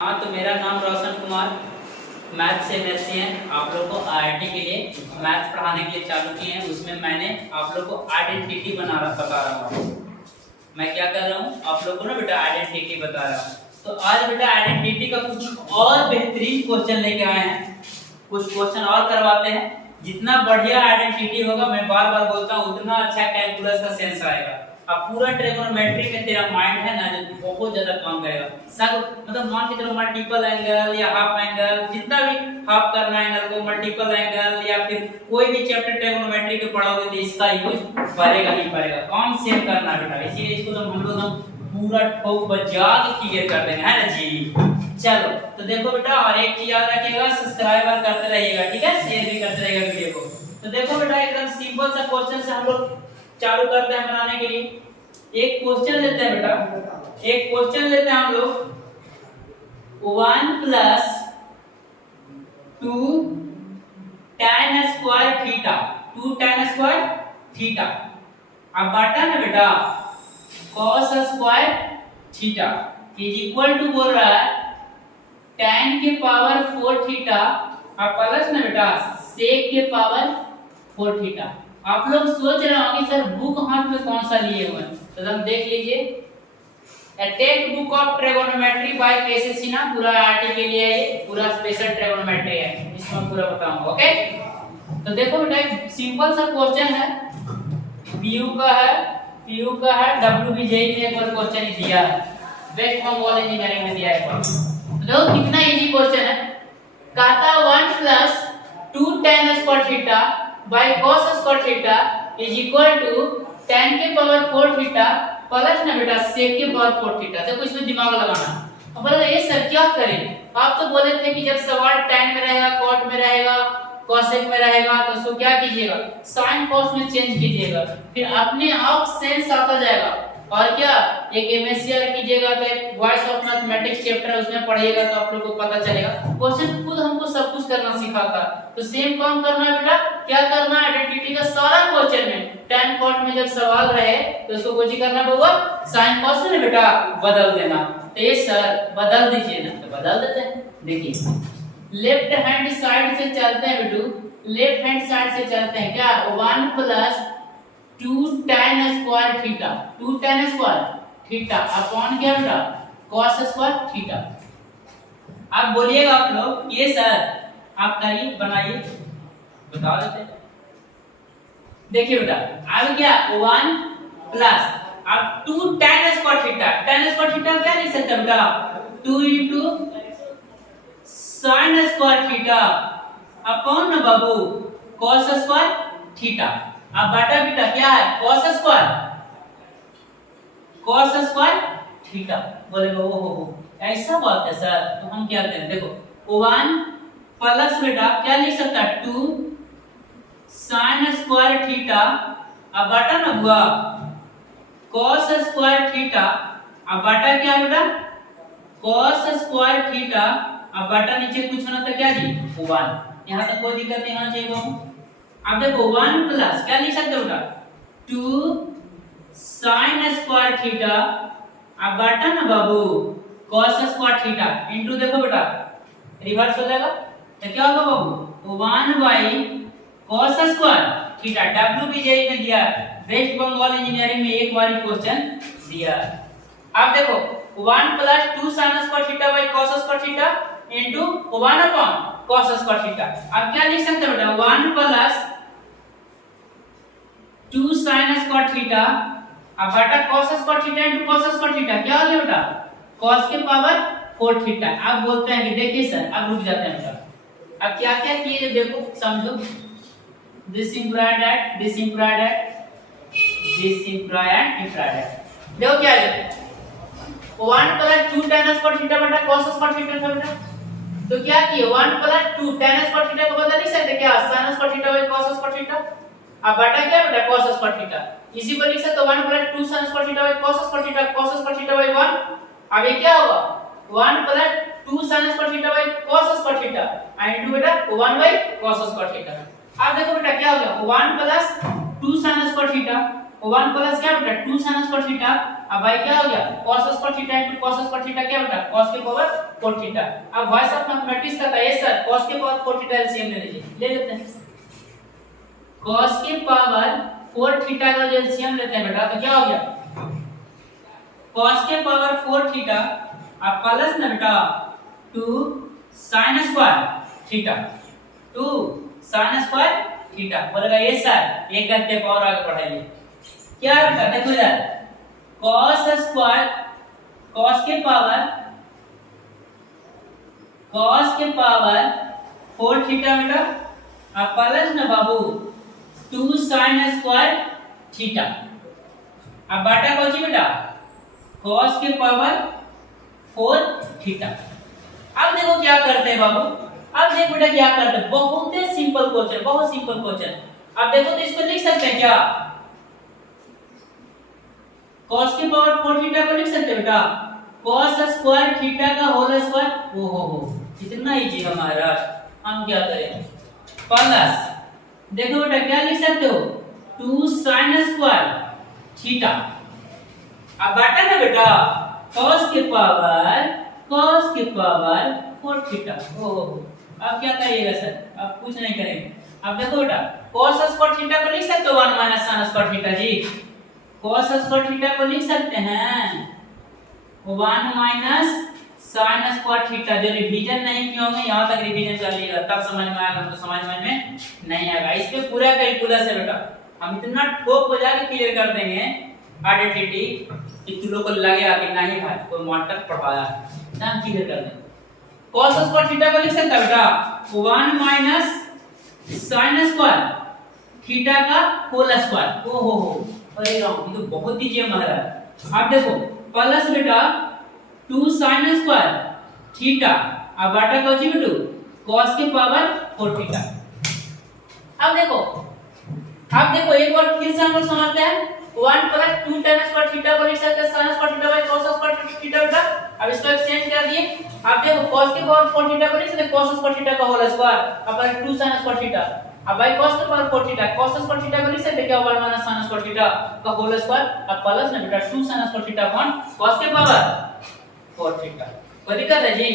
हाँ, तो मेरा नाम रोशन कुमार मैथ से एमएससी है। आप लोग को आईआईटी के लिए मैथ पढ़ाने के लिए चालू किए हैं। उसमें मैंने आप लोग को आइडेंटिटी बता रहा हूँ। मैं क्या कर रहा हूँ, आप लोग को ना बेटा आइडेंटिटी बता रहा हूँ। तो आज बेटा आइडेंटिटी का कुछ और बेहतरीन क्वेश्चन लेके आए हैं। कुछ क्वेश्चन और करवाते हैं। जितना बढ़िया आइडेंटिटी होगा, मैं बार बार बोलता हूँ, उतना अच्छा कैलकुलस का सेंस आएगा। अब पूरा ट्रिगोनोमेट्री में तेरा माइंड है ना, जो बहुत ज्यादा काम करेगा। सब मतलब मान के चलो, मल्टीपल एंगल या हाफ एंगल, जितना भी हाफ करना है एंगल को, मल्टीपल एंगल या फिर कोई भी चैप्टर ट्रिगोनोमेट्री के पढ़ोगे तो इसका यूज पड़ेगा ही पड़ेगा। कौन सेम करना है बेटा, इसीलिए इसको तो हम लोग पूरा ठोक बजा के क्लियर कर देंगे, है ना जी। चलो तो देखो बेटा, और एक चीज याद रखिएगा, सब्सक्राइब करते रहिएगा, ठीक है, शेयर भी करते रहिएगा वीडियो को। तो देखो बेटा, एकदम सिंपल सा क्वेश्चन से हम लोग चालू करते हैं बनाने के लिए। एक क्वेश्चन लेते हैं बेटा, एक क्वेश्चन लेते हैं हम लोग। 1 + 2 tan square theta, 2 tan square theta. अब बाटा ना बेटा cos square theta is equal to, बोल रहा है tan के पावर 4 थीटा और प्लस ना बेटा sec के पावर 4 थीटा। आप लोग सोच रहे होंगे सर बुक हाथ में कौन सा लिए हुए हैं, तो हम देख लीजिए, text book of trigonometry by K C Sinha, पूरा आईआईटी के लिए ये पूरा स्पेशल ट्रिगोनोमेट्री है, इसमें पूरा बताऊंगा। ओके, तो देखो बेटा सिंपल सा क्वेश्चन है, पीयू का है, डब्ल्यूबीजेई में एक बार क्वेश्चन दिया है, वेस्ट बंगाल इंजीनियरिंग में दिया है। देखो कितना इजी क्वेश्चन है। कहता 1 + 2 tan square theta by cos square theta is equal to tan के पावर 4 थीटा प्लस ना बेटा sec के पावर 4 थीटा। देखो इसमें दिमाग लगाना। अब बोला ये सर क्या करें, आप तो बोले थे कि जब सवाल tan में रहेगा, cot में रहेगा, cosec में रहेगा, तो उसको क्या कीजिएगा, sin cos में चेंज कीजिएगा, फिर अपने आप सेंस आता जाएगा। और क्या एक एमएससीआर कीजिएगा तो एक वॉइस ऑफ मैथमेटिक्स चैप्टर है, उसमें पढ़िएगा तो आप लोग को पता चलेगा। क्वेश्चन खुद हमको सब कुछ करना सिखाता, तो सेम काम करना है बेटा। क्या करना है, आइडेंटिटी का सारा क्वेश्चन में tan cot में जब सवाल रहे तो उसको कुछ करना होगा, sin cos में बेटा बदल देना। तो ये सर बदल दीजिए ना, तो बदल देते हैं। देखिए लेफ्ट हैंड साइड से चलते हैं बेटू, लेफ्ट हैंड साइड से चलते हैं। क्या 1 + 2 tan square theta, 2 tan square theta upon क्या बेटा cos स्क्वायर थीटा। अब बोलिएगा आप लोग, ये सर आप करिए, बनाइए, बता देते। देखिए बेटा अब क्या 1 प्लस अब 2 tan square theta, tan square theta क्या लिख सकते हैं बेटा, 2 * sin स्क्वायर थीटा अपॉन ना बाबू cos स्क्वायर थीटा। अब बटा बेटा क्या है, cos स्क्वायर थीटा। बोलेगा ओ ऐसा बात है सर, तो हम क्या करें, देखो 1 प्लस बेटा क्या लिख सकता है 2 sin स्क्वायर थीटा, अब बटा ना हुआ cos स्क्वायर थीटा, अब बटा क्या बेटा cos स्क्वायर थीटा, अब बटा नीचे कुछ होना तो क्या जी 1। यहां तक कोई दिक्कत नहीं होना चाहिए बाबू। अब देखो 1 प्लस क्या लिख सकते हो बेटा 2 sin स्क्वायर थीटा, अब बटा ना बाबू cos स्क्वायर थीटा इनटू, देखो बेटा रिवर्स हो जाएगा तो क्या होगा बाबू 1/cos स्क्वायर थीटा। डब्ल्यूबीजेई में दिया, वेस्ट बंगाल इंजीनियरिंग में एक बार क्वेश्चन दिया। अब देखो 1 + 2 sin square theta by cos square theta into 1/cos square theta. अब क्या लिख सकते हो बेटा 1 + 2 sin स्क्वायर थीटा, अब बटा cos square theta into cos square theta, क्या हो गया बेटा cos के पावर 4 थीटा। अब बोलते हैं कि देखिए सर, अब रुक जाते हैं बेटा, अब क्या क्या किए देखो समझो, this implied that, this implied that, this implied implied. देखो क्या है 1 + 2 tan स्क्वायर थीटा बटा cos स्क्वायर थीटा था बेटा, तो क्या किए 1 + 2 tan स्क्वायर थीटा को बदल नहीं सकते क्या, sin square theta by cos square theta, अब बटा क्या बेटा cos स्क्वायर थीटा। इसी को लिख सकते 1 + 2 sin square theta by cos square theta, cos square theta by 1। अब ये क्या होगा 1 + 2 sin square theta by cos square theta into बेटा 1/cos स्क्वायर थीटा। अब देखो बेटा क्या हो गया 1 + 2 sin square theta one plus क्या बेटा 2 sin स्क्वायर थीटा। अब भाई क्या हो गया cos square theta into cos square theta क्या बेटा cos के पावर 4 थीटा। अब वॉइस ऑफ मैथमेटिक्स का ये सर cos के पावर 4 थीटा एलसीएम ले लीजिए, ले लेते हैं। cos के पावर 4 थीटा का जो एलसीएम लेते हैं बेटा तो क्या हो गया cos के पावर 4 थीटा अब प्लस ना बेटा 2 sin square theta 2 sin square theta बोलेगा ये सर एक करते पावर आगे बढ़ाइए क्या बेटा देखो इधर cos स्क्वायर cos के पावर 4 थीटा बेटा अब प्लस ना बाबू 2 sin स्क्वायर थीटा। अब बाटा कौन बेटा cos के पावर 4 थीटा। अब देखो क्या करते हैं बाबू, अब देख बेटा क्या करते हैं, बहुत ही सिंपल क्वेश्चन, बहुत सिंपल क्वेश्चन। अब देखो तो इसको लिख सकते हैं क्या cos के पावर 4 थीटा को लिख सकते हैं बेटा cos स्क्वायर थीटा का होल स्क्वायर। ओहो कितना इजी हमारा। हम क्या करें प्लस देखो बेटा क्या लिख सकते हो 2 sin स्क्वायर थीटा। अब बाटा ना बेटा cos के पावर 4 थीटा। ओहो अब क्या करिएगा सर, अब कुछ नहीं करेंगे। अब देखो बेटा cos स्क्वायर थीटा को लिख सकते हो 1 माइनस sin स्क्वायर थीटा जी, cos स्क्वायर थीटा को लिख सकते हैं 1 माइनस sin स्क्वायर थीटा। जो रिवीजन नहीं किया होगा यहां तक रिवीजन कर लीजिएगा तब समझ में आएगा, तो समझ में नहीं आएगा। इस पे पूरा कैलकुलस है बेटा, हम इतना ठोक हो जाके क्लियर कर देंगे आइडेंटिटी कि तुम लोग को लगेगा कि नहीं भाई कोई मास्टर पढ़ाया है ना, क्लियर कर देंगे। cos स्क्वायर थीटा को लिख सकते हैं बेटा 1 माइनस sin स्क्वायर थीटा का होल स्क्वायर। ओहो अरे राम ये तो बहुत ही जेम महाराज। अब देखो प्लस बेटा 2 sin स्क्वायर थीटा अब बाटा कौन सी बेटू cos के पावर 4 थीटा। अब देखो एक बार फिर से हम लोग समझते हैं 1 प्लस 2 tan स्क्वायर थीटा को लिख सकते हैं sin square theta by cos square theta बेटा। अब इसको एक्सचेंज कर दिए। अब देखो cos के पावर 4 थीटा को लिख सकते हैं cos स्क्वायर थीटा का होल स्क्वायर अब 2 sin स्क्वायर थीटा। अब बाय cos के power 4 theta cos square theta को लिख सकते हैं क्या 1 माइनस sin स्क्वायर थीटा का होल स्क्वायर अब प्लस ना बेटा 2 sin square theta upon cos के पावर 4 थीटा। कोई दिक्कत है जी।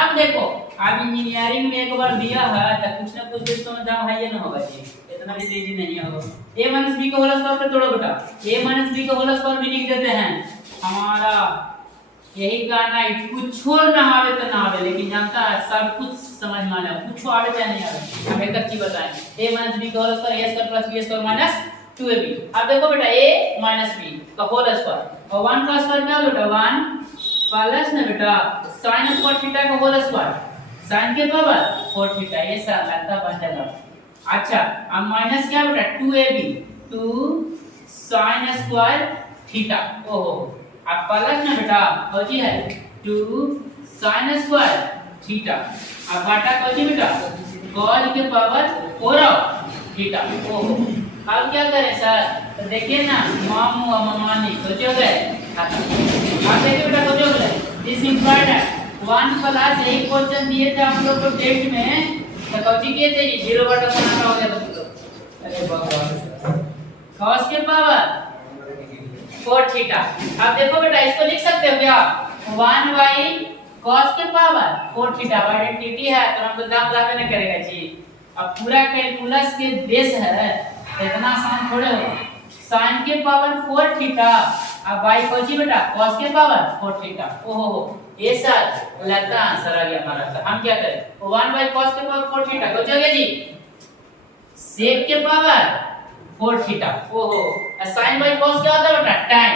अब देखो अब इंजीनियरिंग में एक बार दिया है तो कुछ ना कुछ इसको में दाम है ना होगा जी, इतना भी तेजी नहीं होगा। a माइनस b का होल स्क्वायर पे तोड़ो बेटा a माइनस b का होल स्क्वायर भी लिख देते हैं। हमारा यही कहना है कुछ ना आवे तो ना आवे लेकिन जानता है सब कुछ समझ में आना, कुछ आवे चाहे नहीं आवे हम एक अच्छी बताएंगे a माइनस b का whole square a square plus b square minus 2ab। अब देखो बेटा a माइनस b का होल स्क्वायर और 1 का स्क्वायर क्या बेटा 1 प्लस ना बेटा sin स्क्वायर थीटा का होल स्क्वायर sin के पावर 4 थीटा ये सब लगता बन जाएगा। अच्छा अब माइनस क्या बेटा 2ab 2 sin स्क्वायर थीटा। ओहो अब प्लस ना बेटा हो जी है 2 sin स्क्वायर थीटा अब घाटा हो जी बेटा cos के पावर 4 थीटा। ओहो अब क्या करें सर तो देखिए ना मामू और मामानी तो जो गए अब देखिए बेटा तो जो गए दिस इंप्लाइड है 1 प्लस एक क्वेश्चन दिए थे हम लोग को डेट में तो कौची किए थे कि 0 बटा बनाना हो गया तो अरे भगवान cos के पावर 4 थीटा। अब देखो बेटा इसको लिख सकते हो क्या 1 बाई cos के पावर 4 थीटा आइडेंटिटी है तो हम तो दाम लागे नहीं करेगा जी। अब पूरा कैलकुलस के बेस है इतना आसान थोड़े हो। sin के पावर 4 थीटा अब बाई कोची बेटा cos के पावर 4 थीटा। ओहो ये सर लगता आंसर आ गया हमारा। तो हम क्या करें 1 बाई cos के पावर 4 थीटा को जगह जी sec के पावर 4 थीटा। ओहो sin बाई cos क्या होता है बेटा tan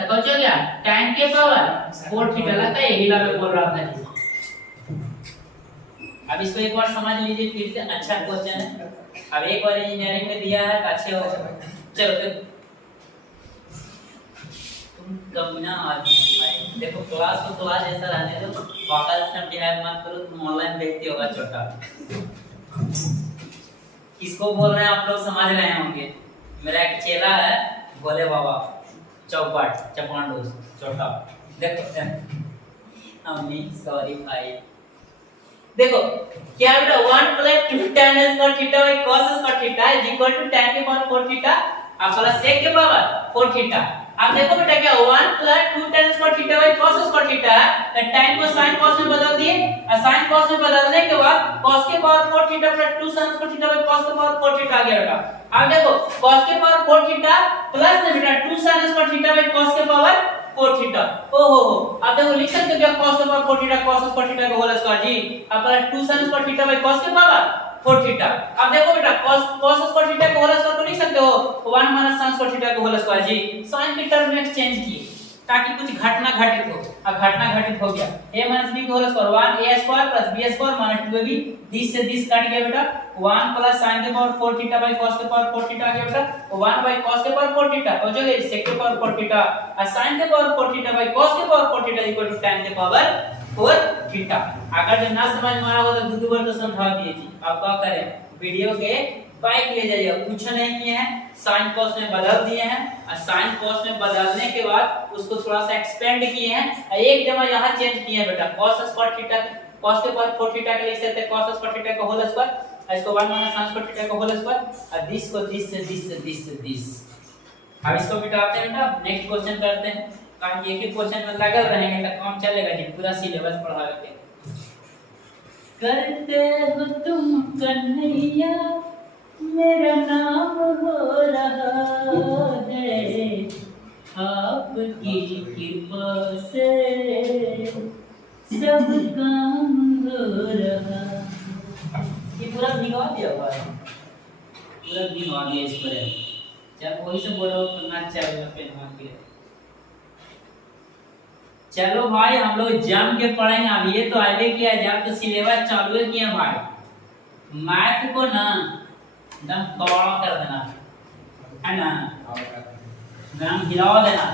तो कौन हो गया tan के पावर 4 थीटा। लगता है यही लाभ बोल रहा था जी। अब इसको एक बार समझ लीजिए फिर से अच्छा क्वेश्चन है। अब एक बार इंजीनियरिंग में दिया है तो अच्छे हो। चलो फिर तुम कमीना आदमी है भाई। देखो क्लास तो क्लास जैसा रहने दो, वाकई सिस्टम डिहाइड मत करो। तुम ऑनलाइन देखते होगा छोटा किसको बोल रहे हैं आप लोग समझ रहे होंगे। मेरा एक चेला है भोले बाबा चौपाट चपांडोस छोटा देखो अम्मी सॉरी भाई। देखो क्या बेटा 1 plus 2 tan square theta by cos square theta is equal to tan के पावर 4 थीटा अब प्लस sec के पावर 4 थीटा। अब देखो बेटा क्या 1 plus 2 tan square theta by cos square theta है, तो tan को sin cos में बदल दिए और sin cos में बदलने के बाद cos के power 4 theta plus 2 sin square theta by cos के पावर 4 थीटा आ गया बेटा। अब देखो cos के पावर 4 थीटा प्लस में बेटा 2 sin square theta by cos के पावर 4 थीटा। ओहो हो, अब देखो लिख सकते हो क्या cos के power 4 theta cos square theta का होल स्क्वायर जी, अब plus 2 sin square theta by cos के पावर 4 थीटा। अब देखो बेटा cos स्क्वायर थीटा का होल स्क्वायर को लिख सकते हो 1 माइनस sin स्क्वायर थीटा का होल स्क्वायर जी, sin के टर्म में एक्सचेंज किए ताकि कुछ घटना घटित हो। अब घटना घटित हो गया a माइनस b का whole square 1 a square plus b square minus 2ab, 20 से 20 कट गया बेटा, 1 प्लस sin के पावर 4 थीटा बाई cos के पावर 4 थीटा आ गया बेटा, 1 बाई cos के पावर 4 थीटा और जो है sec के पावर 4 थीटा और sin के पावर 4 थीटा बाई cos के power 4 theta equal to tan के पावर 4 थीटा। अगर जो ना समझ में आया हो तो दो बार तो समझा दिए जी। अब क्या करें, वीडियो के बाइक ले जाइए, कुछ नहीं किए हैं, sin cos में बदल दिए हैं और sin cos में बदलने के बाद उसको थोड़ा सा एक्सपेंड किए हैं और एक जगह यहाँ चेंज किए हैं बेटा, cos स्क्वायर थीटा cos के पावर 4 थीटा के लिख सकते हैं cos स्क्वायर थीटा का होल स्क्वायर और इसको 1 माइनस sin स्क्वायर थीटा का होल स्क्वायर और 20 को 20 से 20 से 20 से 20। अब इसको मिटाते हैं बेटा, नेक्स्ट क्वेश्चन करते हैं, कारण एक ही क्वेश्चन में लगल रहेंगे तो काम चलेगा जी, पूरा सिलेबस पढ़ा के। करते हो तुम कन्हैया मेरा नाम हो रहा है, आपकी कृपा से सब काम हो रहा। ये पूरा भिगवा दिया हुआ है, पूरा भिगवा दिया इस पर, जब वही से बोलो तो ना चल पेन हाथ के। चलो भाई हम लोग जम के पढ़ेंगे, अब ये तो आगे किया जब तो सिलेबस चालू किए भाई, मैथ को ना एकदम कौड़ा कर देना है ना, एकदम हिला देना।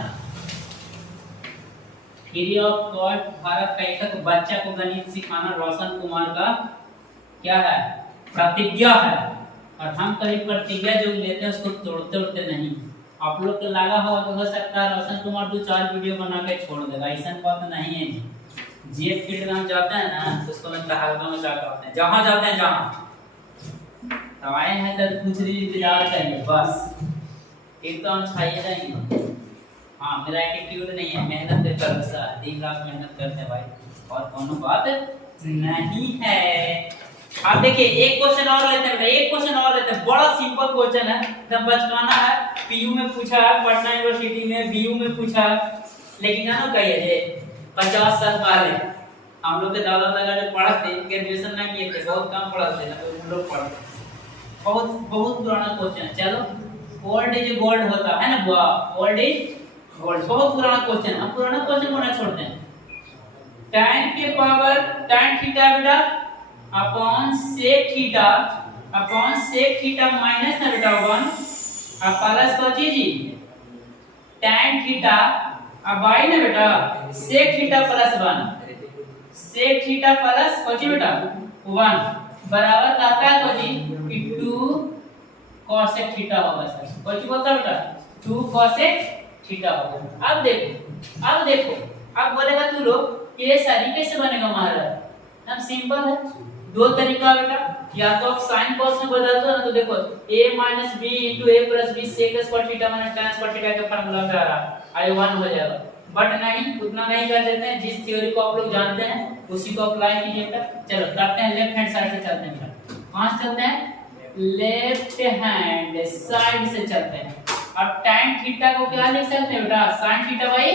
फ्री ऑफ कॉस्ट भारत का एक बच्चा को गणित सिखाना रोशन कुमार का क्या है, प्रतिज्ञा है, और हम कभी प्रतिज्ञा जो लेते हैं उसको तोड़ते उड़ते नहीं। आप लोग को लगा हो सकता है रोशन कुमार 2-4 वीडियो बना के छोड़ देगा, ऐसा बात नहीं है जी। जेब फील्ड में हम जाते हैं ना तो उसको मैं तहलका में क्या करते हैं, जहाँ जाते हैं जहाँ तो आए हैं तो कुछ दिन इंतजार करेंगे बस, एक तो हम छाइए जाएंगे। हाँ मेरा एटीट्यूड नहीं है, मेहनत पे भरोसा, दिन रात मेहनत करते हैं भाई, और कोनो बात नहीं है। आप देखिए एक क्वेश्चन और लेते हैं, एक क्वेश्चन और लेते हैं, बड़ा सिंपल क्वेश्चन है, एकदम बचकाना है, पीयू में पूछा है, पटना यूनिवर्सिटी में बीयू में पूछा है, लेकिन जानो क्या है 50 साल पहले हम लोग के दादा दादा जो पढ़ते ग्रेजुएशन ना किए थे, बहुत कम पढ़ते थे, तो हम लोग पढ़ते बहुत बहुत पुराना क्वेश्चन है। चलो ओल्ड इज गोल्ड होता है ना बुआ, ओल्ड इज गोल्ड बहुत पुराना क्वेश्चन है, हम पुराना क्वेश्चन को ना छोड़ते हैं। tan के पावर tan थीटा बेटा अपॉन sec थीटा माइनस ना बेटा 1 अब प्लस को जी tan थीटा अब बाई ना बेटा sec theta plus 1 sec theta plus को जी बेटा 1 बराबर आता है को जी 2 cosec थीटा होगा सर, कुछ बोलता बेटा 2 cosec थीटा होगा। अब देखो अब बोलेगा तू लोग ये सारी कैसे बनेगा महाराज, हम सिंपल है, दो तरीका बेटा, या तो आप sin cos में बदल दो ना, तो देखो a minus b into a plus b sec square theta minus tan square theta का फार्मूला पे आ रहा है, i1 हो जाएगा। बट नहीं, उतना नहीं कर देते हैं, जिस थ्योरी को आप लोग जानते हैं उसी को अप्लाई कीजिए बेटा। चलो करते हैं लेफ्ट हैंड साइड से चलते हैं बेटा, कहां से चलते हैं, लेफ्ट हैंड साइड से चलते हैं। अब tan थीटा को क्या लिख सकते हैं बेटा, sin theta by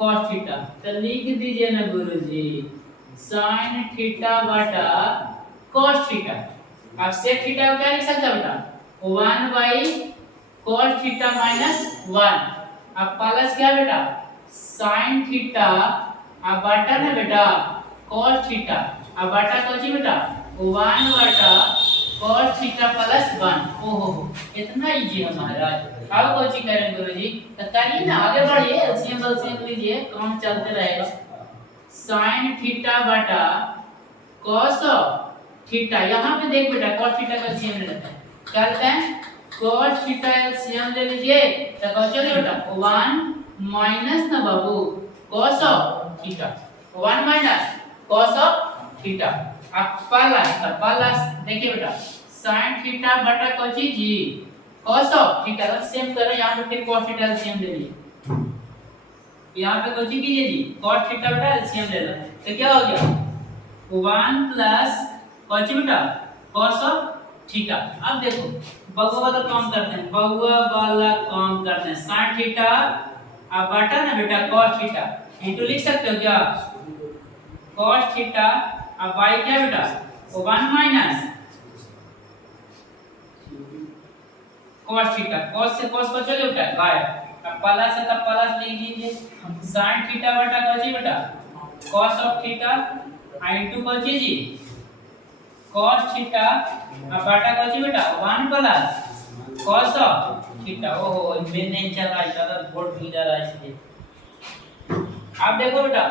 cos theta, तो लिख दीजिए ना गुरुजी sin थीटा बटा cos थीटा। अब sec थीटा को क्या लिख सकते हैं बेटा 1 बाई cos थीटा माइनस 1, अब प्लस क्या बेटा sin थीटा अब बटा ना बेटा cos थीटा, अब बटा को जी बेटा 1 बटा cos थीटा प्लस 1। ओहो इतना इजी है महाराज। अब कोचिंग करेंगे गुरुजी, तो करिए ना, आगे बढ़िए, एलसीएम लीजिए, काम चलते रहेगा। sin थीटा बटा cos थीटा, यहाँ पे देख बेटा cos थीटा का एलसीएम ले लेते हैं, क्या लेते हैं cos थीटा एलसीएम ले लीजिए, तो क्या चलिए बेटा 1 माइनस ना बाबू cos theta, 1 minus cos theta, अब प्लस देखिए बेटा sin थीटा बटा कोची जी cos ऑफ थीटा का सेम करें यहाँ पे फिर cos थीटा एलसीएम ले लिए यहाँ पे कोची कीजिए जी cos थीटा बेटा एलसीएम ले लो तो क्या हो गया 1 प्लस कोची बेटा cos ऑफ थीटा। अब देखो बगुआ वाला काम करते हैं sin थीटा अब बटा ना बेटा cos थीटा इनटू लिख सकते हो क्या cos थीटा अब y क्या बेटा 1 माइनस cos थीटा cos से cos बच गया बेटा गायब अब प्लस है तब प्लस लिख लीजिए sin थीटा बटा कोची बेटा cos ऑफ थीटा इनटू कोची जी cos थीटा अब बटा कोची बेटा 1 प्लस cos ऑफ थीटा। ओहो मैं नहीं चल रहा ज्यादा बोर्ड नहीं जा रहा है इसलिए अब देखो बेटा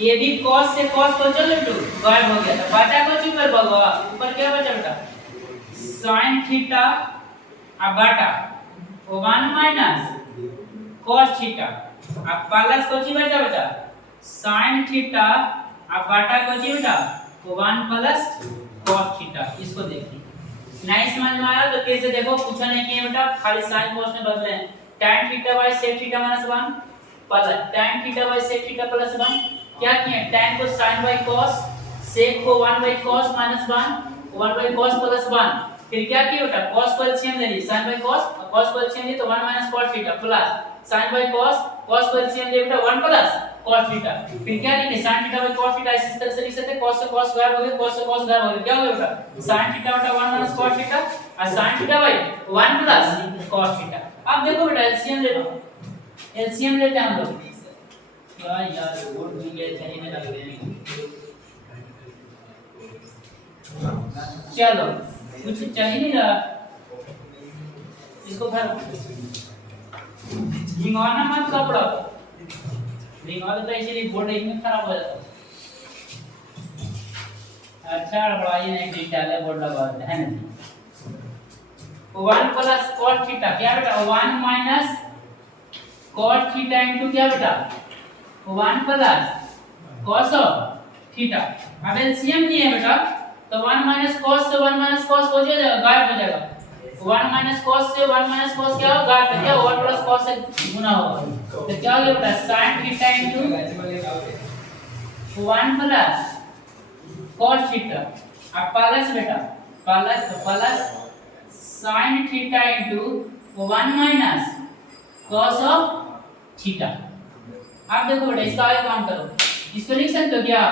ये भी cos से cos को चलो टू गायब हो गया तो बचा कोची पर बगवा ऊपर क्या बचा बेटा sin थीटा अब बटा 1 माइनस cos थीटा अब प्लस कोची बचा बेटा sin थीटा अब बटा कोची बेटा 1 प्लस cos थीटा। इसको देखिए नहीं समझ में आया तो फिर से देखो पूछा नहीं किया बेटा खाली sin cos में बदले हैं tan theta by sec theta minus 1 plus tan theta by sec theta plus 1 क्या किए tan को sin बाय cos sec को 1 by cos minus 1 by cos plus 1 फिर क्या किया बेटा cos को एलसीएम ले ली sin बाय cos cos को एलसीएम ली तो 1 minus cos theta plus sin by cos cos को एलसीएम ले बेटा 1 प्लस cos थीटा फिर क्या लिखे sin theta by cos theta इस तरह से लिख सकते हैं cos से cos गायब हो गया cos से cos गायब हो गया क्या हो गया बेटा sin थीटा बटा 1 माइनस cos थीटा और sin theta by 1 plus cos theta. अब देखो बेटा एलसीएम ले लो एलसीएम लेते हैं हम लोग क्या यार बोर्ड मिल गया चाहिए ना लग रहे हैं चलो कुछ चाहिए नहीं रहा इसको फिर भिंगवाना मत कपड़ा भिंगवा तो इसीलिए बोर्ड एकदम खराब हो जाता अच्छा बड़ाई नहीं डिटेल है बोर्ड लगा है ना 1 प्लस cos थीटा क्या बेटा 1 माइनस cos थीटा इनटू क्या बेटा 1 प्लस cos ऑफ थीटा। अब एलसीएम नहीं है बेटा तो 1 माइनस cos से 1 माइनस cos हो जाएगा गायब हो जाएगा 1 माइनस cos से 1 माइनस cos क्या होगा गायब क्या 1 प्लस cos से गुना होगा तो क्या हो गया बेटा sin theta into 1 plus cos theta अब प्लस बेटा प्लस तो plus sin theta into 1 minus cos of theta. अब देखो बेटा इसका आगे काम करो इसको लिख सकते हो क्या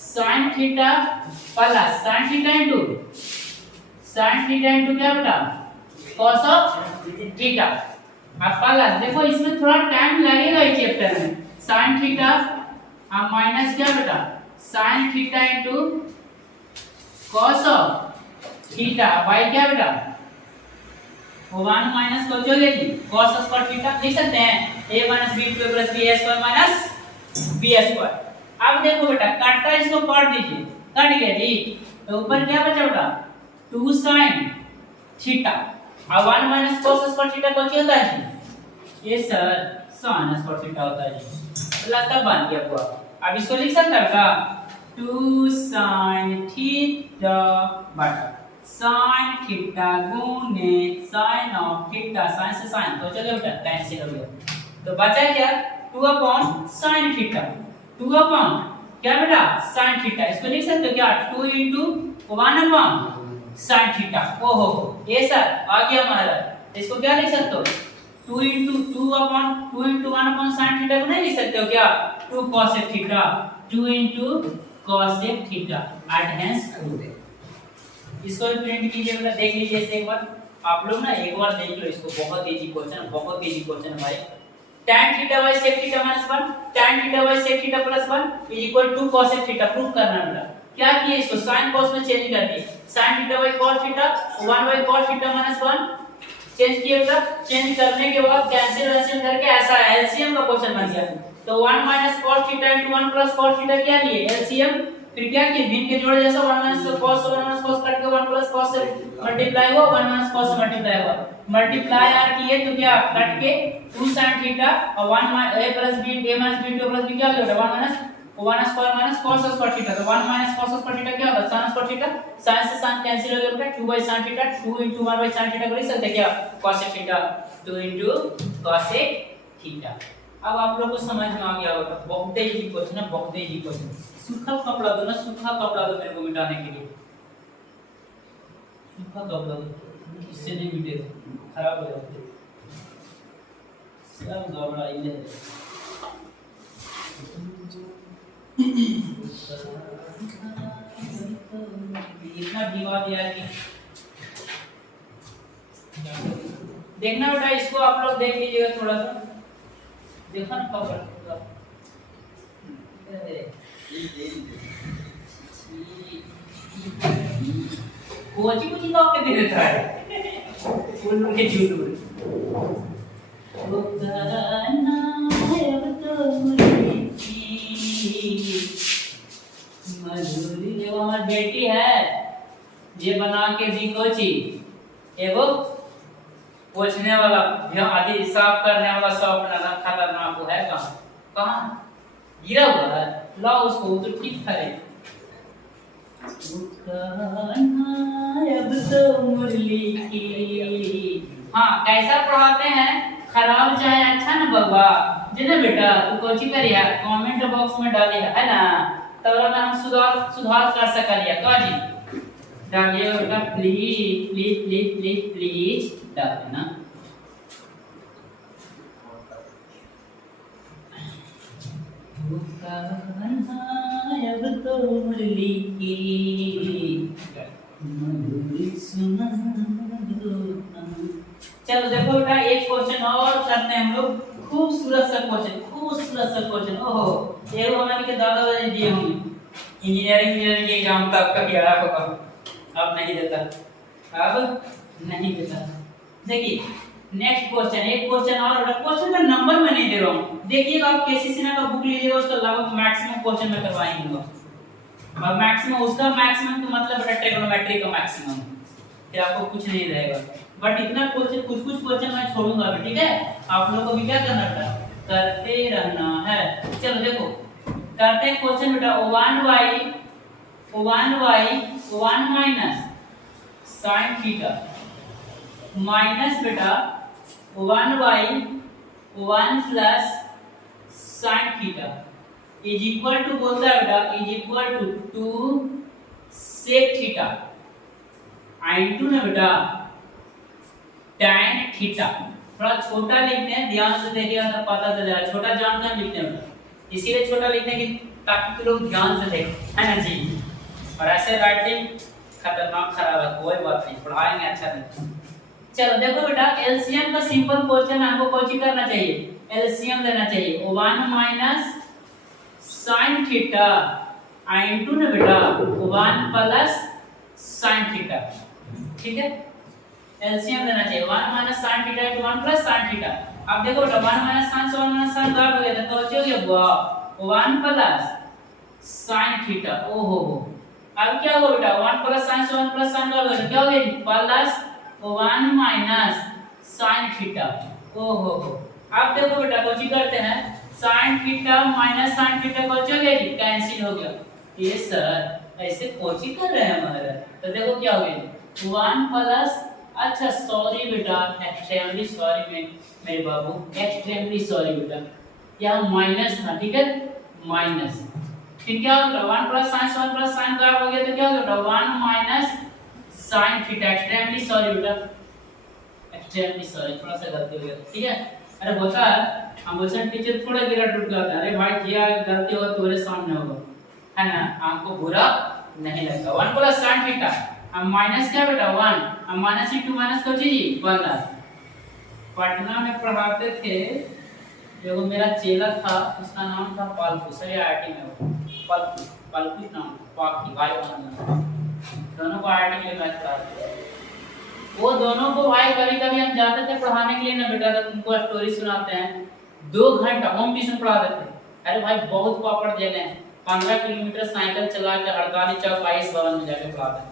sin theta plus sin theta into क्या बेटा cos ऑफ थीटा। अब प्लस देखो इसमें थोड़ा टाइम लगेगा इस चैप्टर में sin थीटा अब माइनस क्या बेटा sin theta into cos of theta y क्या बेटा 1 माइनस को जो लेगी cos स्क्वायर थीटा लिख सकते हैं a minus b two plus b square minus b square. अब देखो बेटा काटता इसको काट दीजिए कट गया जी तो ऊपर क्या बचा बेटा 2 sin थीटा अब 1 माइनस cos स्क्वायर थीटा कौन होता है जी ये सर sin स्क्वायर थीटा होता है जी लगता बन गया पूरा। अब इसको लिख सकते हैं का 2 sin थीटा बटा sin थीटा गुने sin ऑफ थीटा sin से sin तो चलो बेटा कैंसिल हो गया तो बचा क्या 2 अपॉन sin थीटा 2 अपॉन क्या बेटा sin थीटा इसको लिख सकते हो क्या 2 into 1 अपॉन sin थीटा। ओहो ये सर आ गया हमारा इसको क्या लिख सकते हो 2 into 2 upon 2 into 1 upon sin theta को नहीं लिख सकते हो क्या 2 cos theta 2 into cos theta at hence इसको भी प्रिंट कीजिए बेटा देख लीजिए इसे एक बार आप लोग ना एक बार देख लो इसको बहुत इजी क्वेश्चन भाई tan theta by sec theta minus 1 tan theta by sec theta plus 1 equal to cos theta prove करना है बेटा क्या किए इसको sin cos में चेंज कर दिए sin theta by cos theta 1 by cos theta minus 1 change किए बेटा चेंज करने के बाद कैंसिल करके ऐसा एलसीएम का क्वेश्चन बन गया तो 1 minus cos theta into 1 plus cos theta क्या लिए एलसीएम फिर क्या किए भिन्न के जोड़े जैसा 1 माइनस cos कट के 1 प्लस cos से मल्टीप्लाई हुआ 1 माइनस cos से मल्टीप्लाई हुआ मल्टीप्लाई आर किए तो क्या कट के 2 sin थीटा और 1 a plus b a minus b 2 plus b क्या हो गया 1 minus 1 square minus cos square theta, तो 1 माइनस cos स्क्वायर थीटा क्या होगा sin स्क्वायर थीटा, sin से sin कैंसिल हो जाएगा, 2/sin थीटा, 2 * 1/sin थीटा कर सकते हैं क्या, cos थीटा, 2 * cos थीटा। अब आप लोगों को समझ में आ गया होगा, बहुत इजी क्वेश्चन है, बहुत इजी क्वेश्चन। सूखा कपड़ा दो ना, सूखा कपड़ा दो मेरे को मिटाने के लिए, सूखा कपड़ा दो, इससे नहीं मिटेगा, खराब हो जाएगा सब गड़बड़ा ही है। इतना दीवा दिया है कि देखना बेटा, इसको आप लोग देख लीजिएगा थोड़ा सा, देखो ना कपड़ा कोची कुछ तो आपके दे देता है फुल उनके झूठ बोल वो करना है अब तो मुझे मजबूरी। देखो हमारी बेटी है, ये बना के दी कोची, एगो पोछने वाला आदि साफ करने वाला सब खतरनाक वो है, कहाँ गिरा हुआ है, लाओ उसको, तो ठीक करे। अब तो मुरली की, हाँ कैसा पढ़ाते हैं, खराब चाहे अच्छा ना बाबा जी ना बेटा, तू कोची करिया कमेंट बॉक्स में डालिए, है ना, तब हम सुधार कर सकलिए का जी, डालिए बेटा please please please please please डाल देना। अब तो मुरली की मधुरी सुना दो। चलो देखो बेटा, एक क्वेश्चन और करते हैं हम लोग, खूबसूरत सा क्वेश्चन, खूबसूरत सा क्वेश्चन। ओहो, ये हमारे के दादा दादी दिए होंगे, इंजीनियरिंग के एग्जाम तक का क्या होगा, अब नहीं देता, अब नहीं देता। देखिए नेक्स्ट क्वेश्चन, एक क्वेश्चन और, क्वेश्चन का नंबर मैं नहीं दे रहा हूँ, देखिएगा आप केसी सिन्हा का बुक लीजिएगा, उसका लगभग मैक्सिमम क्वेश्चन मैं करवाएंगे, और मैक्सिमम उसका मैक्सिमम तो मतलब बेटा ट्रिग्नोमेट्री का मैक्सिमम, फिर आपको कुछ नहीं रहेगा, बट इतना क्वेश्चन कुछ क्वेश्चन मैं छोड़ूंगा भी, ठीक है, आप लोगों को भी क्या करना बेटा, करते रहना है। चलो देखो करते हैं क्वेश्चन बेटा, 1 माइनस sin थीटा माइनस बेटा 1/1 plus sin theta is equal to, बोलता है बेटा is equal to 2 sec theta into ना बेटा tan थीटा। थोड़ा छोटा लिखते हैं, ध्यान से देखिएगा तो पता चल जाएगा, छोटा जानकर लिखते हैं बेटा, इसीलिए छोटा लिखने की ताकि लोग ध्यान से देखें, है ना जी, और ऐसे राइटिंग खतरनाक खराब है, कोई बात नहीं, पढ़ाएंगे अच्छा नहीं। चलो देखो बेटा, एलसीएम का सिंपल क्वेश्चन हमको कोची करना चाहिए, एलसीएम लेना चाहिए, 1 माइनस sin थीटा इनटू ना बेटा 1 प्लस sin थीटा, ठीक है, एलसीएम लेना चाहिए, 1 minus sin theta into 1 plus sin theta. अब देखो बेटा 1 माइनस sin से 1 माइनस sin गायब हो गया, तो कोची हो गया 1 प्लस sin थीटा। ओहो हो, अब क्या होगा बेटा 1 प्लस sin से 1 प्लस sin गायब हो गया, क्या हो गया प्लस 1 माइनस sin थीटा। ओहो हो, अब देखो बेटा कोची करते हैं, sin theta minus sin theta Kochi हो गया जी, कैंसिल हो गया, ये सर ऐसे कोची कर रहे हैं हमारा, तो देखो क्या हो गया 1 प्लस, अच्छा सॉरी बेटा, एक्सट्रीमली सॉरी मेरे बाबू, एक्सट्रीमली सॉरी बेटा, यहाँ माइनस था, ठीक है, माइनस, फिर क्या होगा 1 प्लस sin से 1 प्लस sin गायब हो गया, तो क्या होगा 1 minus sin theta, extremely sorry बेटा, एक्सट्रीमली सॉरी, थोड़ा सा गलती हो गया, ठीक है, अरे होता है, हम बोलते हैं टीचर थोड़ा गिरा टूट जाता है, अरे भाई किया गलती होगा तुम्हारे सामने होगा, है ना, आपको बुरा नहीं लगता। 1 प्लस sin थीटा, अब माइनस क्या बेटा 1, अब माइनस इंटू माइनस को चीज बनना। पटना में पढ़ाते थे, जो मेरा चेला था उसका नाम था पालकू, सर आईआईटी में पालकू नाम, पाकी भाई नाम, दोनों को आईआईटी के मैथ पढ़ाते थे, वो दोनों को भाई कभी कभी हम जाते थे पढ़ाने के लिए ना बेटा, तो उनको स्टोरी सुनाते हैं, 2 घंटा होम ट्यूशन पढ़ाते थे, अरे भाई बहुत पापड़ जेल हैं, 15 किलोमीटर साइकिल चला के हड़ताली चौक आईएएस भवन में जाके पढ़ाते थे।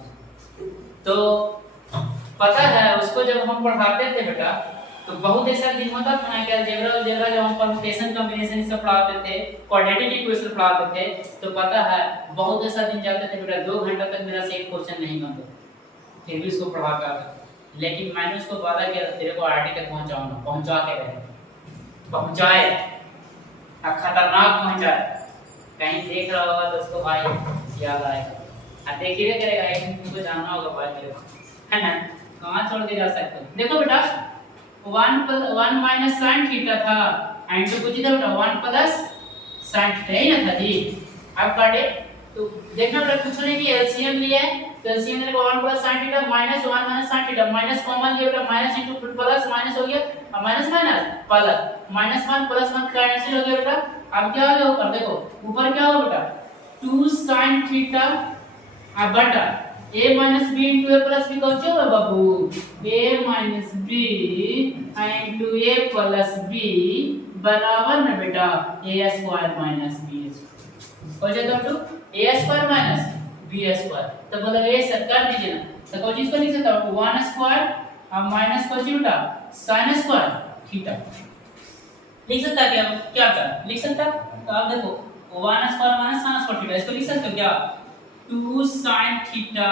तो पता है उसको जब हम पढ़ाते थे बेटा, तो बहुत ऐसा दिन होता था ना कि अलजेब्रा जब हम परम्यूटेशन कॉम्बिनेशन सब पढ़ाते थे, क्वाड्रेटिक इक्वेशन पढ़ाते थे, तो पता है बहुत ऐसा दिन जाते थे बेटा 2 घंटा तक मेरा से एक क्वेश्चन नहीं बनता, फिर भी उसको पढ़ा कर। लेकिन मैंने उसको वादा किया तेरे को आईआईटी तक पहुंचाऊंगा, पहुंचा के रहे, पहुंचाए, खतरनाक पहुंचाए। कहीं देख रहा होगा तो उसको भाई याद आएगा, देखिए करेगा, एक दिन तुमको जानना होगा भाई मेरे को, है ना, कहाँ छोड़ के जा सकते हो। देखो बेटा 1 माइनस साइन थीटा था, एंड तो कुछ इधर बेटा 1 प्लस साइन थीटा ही ना था जी। अब काटे तो देखना बेटा कुछ नहीं कि एलसीएम लिया है, तो एलसीएम लेने को 1 plus sine theta minus 1 minus sine theta, minus common लिया बेटा, माइनस इनटू प्लस माइनस हो गया, अब minus minus plus, minus 1 plus 1 cancel हो गया बेटा। अब क्या हो गया ऊपर, देखो ऊपर क्या होगा बेटा 2 sin थीटा अब बटा a minus b into a plus b कौन सा होगा बाबू, a minus b into a plus b बराबर ना बेटा a स्क्वायर माइनस b हो जाएगा तो a square minus b square, तो बोला a कर दीजिए ना, तो कौन चीज को लिख सकता हूं 1 स्क्वायर अब माइनस कौन सी बेटा sin स्क्वायर थीटा लिख सकता है क्या कर लिख सकता। तो आप देखो 1 square minus sin square theta, इसको लिख सकते हो क्या 2 sin थीटा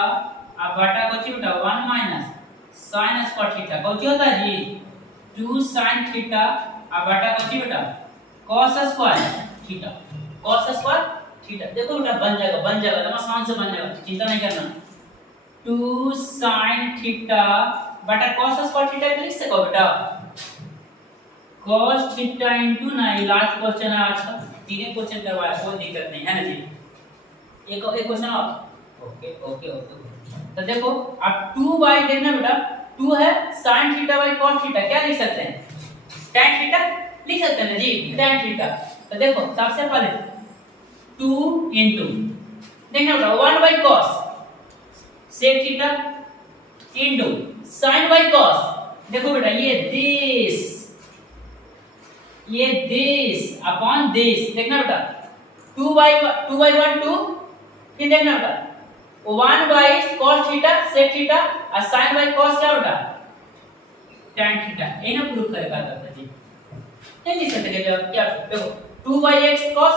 अब बटा कौन बेटा 1 माइनस sin स्क्वायर थीटा कौन होता है जी 2 sin थीटा अब बटा कौन बेटा cos square theta, cos square theta. देखो बेटा बन जाएगा एकदम आसान से बन जाएगा, चिंता नहीं करना। 2 sin थीटा बटा cos स्क्वायर थीटा लिख सको बेटा, cos थीटा इनटू ना, लास्ट क्वेश्चन है आज का, तीन क्वेश्चन करवाया, कोई दिक्कत नहीं है ना जी। एक क्वेश्चन और, ओके ओके ओके। तो देखो अब 2y देखना बेटा 2 है sin theta by cos theta, क्या लिख सकते हैं tan थीटा लिख सकते हैं ना जी, tan थीटा। तो देखो सबसे पहले 2 इनटू देखना बेटा 1 by cos sec theta into sin by cos, देखो बेटा ये दिस अपॉन दिस, देखना बेटा 2 बाय 1 2, फिर देखना बेटा 1 by cos theta sec theta और sin बाय cos क्या बेटा tan थीटा, ये ना प्रूफ करेगा दादा जी। नहीं लिख सकते क्या, देखो 2 by x cos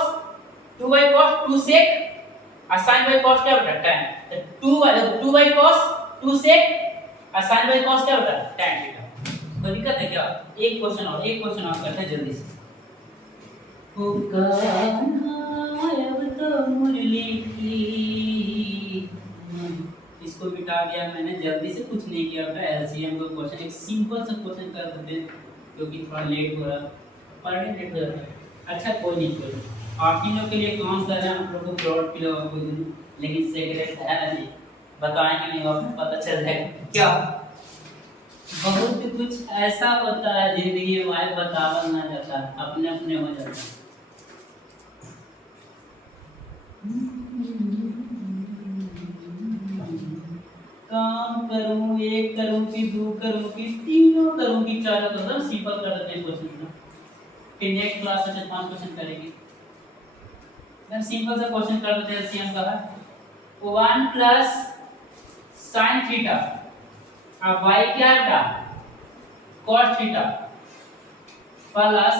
2 by cos 2 sec और sin बाय cos क्या बेटा tan, तो 2 बाय cos 2 sec और sin बाय cos क्या बेटा tan थीटा। कोई दिक्कत है क्या, एक क्वेश्चन और करते हैं जल्दी से। अब तो मुरली की, इसको मिटा दिया मैंने, जल्दी से कुछ नहीं किया था। एलसीएम का क्वेश्चन एक सिंपल सा क्वेश्चन कर देते हैं क्योंकि थोड़ा लेट हो रहा है, पढ़ने लेट हो जाता है। अच्छा कोई नहीं, आप ही लोग के लिए काम कर रहे हैं, आप लोग को प्राउड फील होगा कोई दिन, लेकिन सीक्रेट है ना जी, बताएंगे नहीं आपको पता चल जाएगा क्या। बहुत कुछ ऐसा होता है जिंदगी में भाई बतावा ना जाता, अपने अपने हो जाता है। काम करूं, एक करूं कि दो करूं कि तीनों करूं कि चारों करूं, सिंपल कर देते हैं क्वेश्चन। फिर नेक्स्ट क्लास में 5 क्वेश्चन करेंगे, एकदम सिंपल सा क्वेश्चन कर देते हैं। एलसीएम का है 1 प्लस sin थीटा अब y क्या बेटा cos theta plus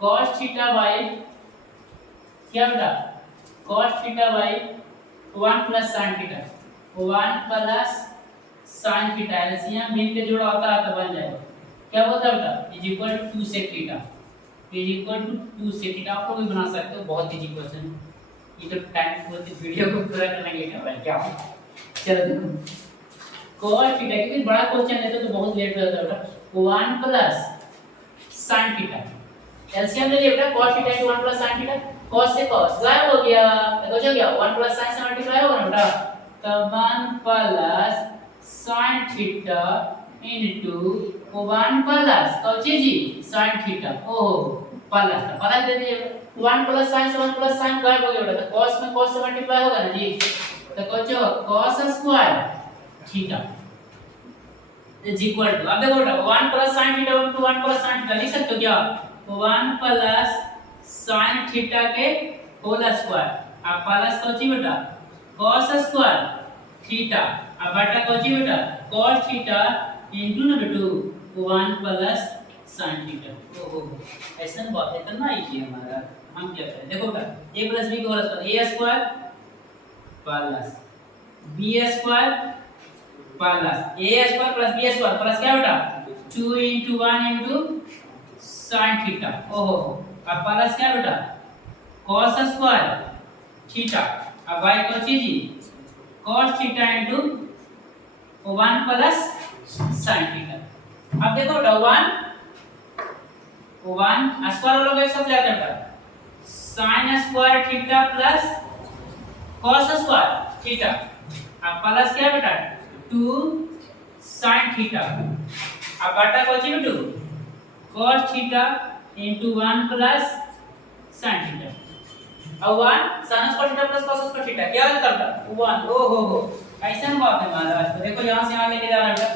cos theta by क्या बेटा cos theta by 1 plus sin theta, 1 plus sin theta LCM मिल के जोड़ा होता है तो बन जाएगा क्या बोलता है बेटा is equal to 2 sec theta, is equal to 2 sec theta. आप लोग भी बना सकते हो, बहुत इजी क्वेश्चन। ये तो टाइम पूरी वीडियो को पूरा करने के लिए भाई क्या, चलो देखो cos थीटा क्योंकि बड़ा क्वेश्चन है तो बहुत लेट हो जाता है बेटा 1 प्लस sin थीटा, एलसीएम ले लिया बेटा cos theta is 1 plus sin theta, cos से cos गायब हो गया तो हो गया 1 प्लस sin से मल्टीप्लाई होगा ना बेटा, तो 1 plus sin theta into 1 plus कौन सी जी sin थीटा, ओहो प्लस दे दिए 1 प्लस sin से 1 प्लस sin गायब हो गया बेटा, तो cos में cos से मल्टीप्लाई होगा ना जी, तो cos square theta is equal to, अब देखो बेटा 1 plus sin theta into 1 plus sin theta लिख सकते हो क्या 1 प्लस sin थीटा के होल स्क्वायर अब प्लस कौन सी बेटा cos स्क्वायर थीटा। अब बेटा कौची बेटा cos थीटा इनटू ना बेटू 1 प्लस sin थीटा। ओहो ऐसा बात है करना इजी है हमारा। हम क्या करें देखो बेटा a प्लस b का whole square a square plus b square plus a square plus b square plus क्या बेटा 2 into 1 into sin थीटा। ओहो अब प्लस क्या बेटा cos स्क्वायर थीटा। अब y को चीज cos theta into 1 plus sin theta. अब देखो बेटा 1 स्क्वायर वालों को एक साथ ले आते हैं बेटा sin square theta plus cos square theta. अब प्लस क्या बेटा 2 sin थीटा। अब बेटा को चीज बेटू cos theta into 1 plus sin theta. अब 1 sin square theta plus cos square theta क्या होता है बेटा 1। ओ हो ऐसा बात है महाराज। तो देखो यहां से यहां लेके जा रहा है बेटा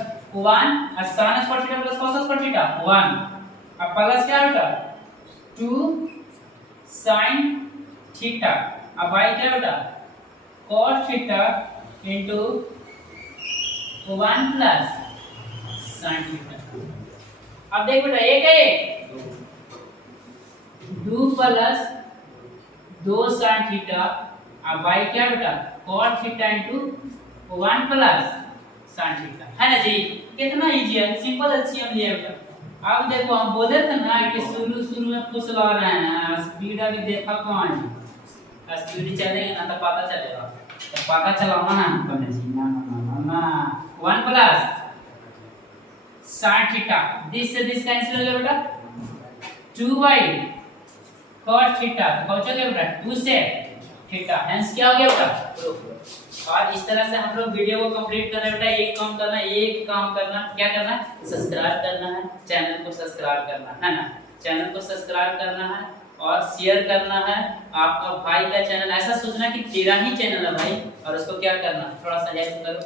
1 sin square theta plus cos square theta 1। अब प्लस क्या बेटा 2 sin थीटा। अब y क्या बेटा cos theta into 1 plus sin theta. अब देख बेटा ये क्या है 2 प्लस 2 sin थीटा। अब y क्या बेटा cos theta into 1 plus sin theta है ना जी। कितना इजी है सिंपल एलसीएम लिया बेटा। अब देखो हम बोले थे ना कि शुरू में फुसला रहे हैं स्पीड अभी देखा कौन है स्पीड चलेंगे ना तो पता चलेगा। तो पता चला ना हमको जी ना 1 प्लस sin थीटा दिस से दिस कैंसिल हो गया बेटा 2y cos थीटा तो कौन हो गया बेटा 2 से थीटा हेंस क्या हो गया बेटा। और इस तरह से हम लोग वीडियो को कंप्लीट कर रहे हैं बेटा। एक काम करना क्या करना सब्सक्राइब करना है चैनल को सब्सक्राइब करना है ना। चैनल को सब्सक्राइब करना है और शेयर करना है। आपका भाई का चैनल ऐसा सोचना कि तेरा ही चैनल है भाई और उसको क्या करना थोड़ा सा हेल्प करो।